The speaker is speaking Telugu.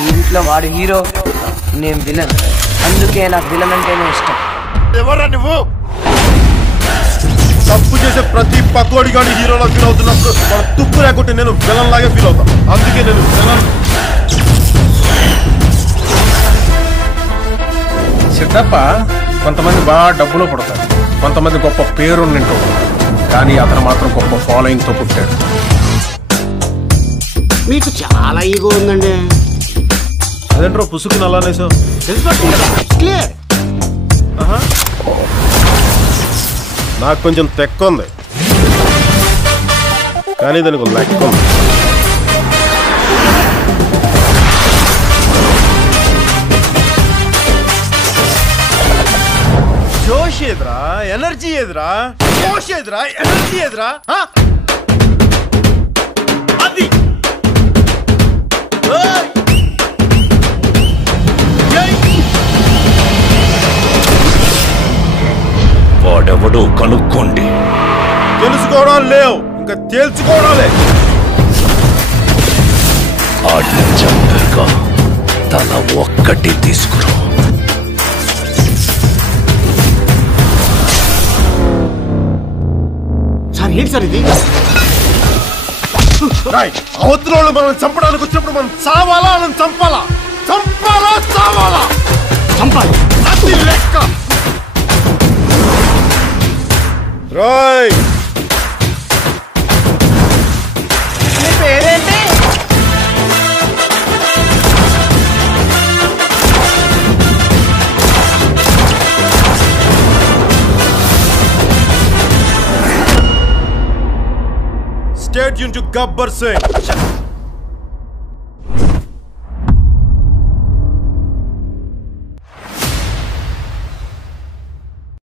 ఈ ఇంట్లో వాడు హీరో, నేను విలన్. అందుకే నాకు విలన్ అంటేనే ఇష్టం. ఎవరా నువ్వు? తప్పు చేసే ప్రతి పకోడి గాని హీరోలా ఫీల్ అవుతున్నప్పుడు మన తుప్పు లేకుంటే నేను విలన్ లాగే ఫీల్ అవుతా. అందుకే నేను విలన్. సిద్ధప్ప కొంతమంది బాగా డబ్బులో పుడతారు, కొంతమంది గొప్ప పేరు నింటూ, కానీ అతను మాత్రం గొప్ప ఫాలోయింగ్తో పుట్టాడు. మీకు చాలా ఈగో ఉందండి. అదేంట్రో పుసుకుని అలానేసావు. నాకు కొంచెం తెక్క ఉంది, కానీ దానికి లెక్క ఉంది. జోష్ ఎదురా, ఎనర్జీ ఎదురా, జోష్ ఎదురా, ఎనర్జీ ఎదురా. అది వాడెవడో కనుక్కోండి. తెలుసుకోవడం లేవు, ఇంకా తేల్చుకోవడాలే. ఆడిన చంపక తల ఒక్కటి తీసుకురా. సార్ ఏంటి సార్ ఇది? అవతల వాళ్ళు మనం చంపడానికి వచ్చినప్పుడు మనం చావాలా, మనం చంపాలా? చంపాలా, చావాలా? చంపాలి. అది లెక్క. రాయ్, నీ పేరేంటి? Stay tuned to Gabbar Singh.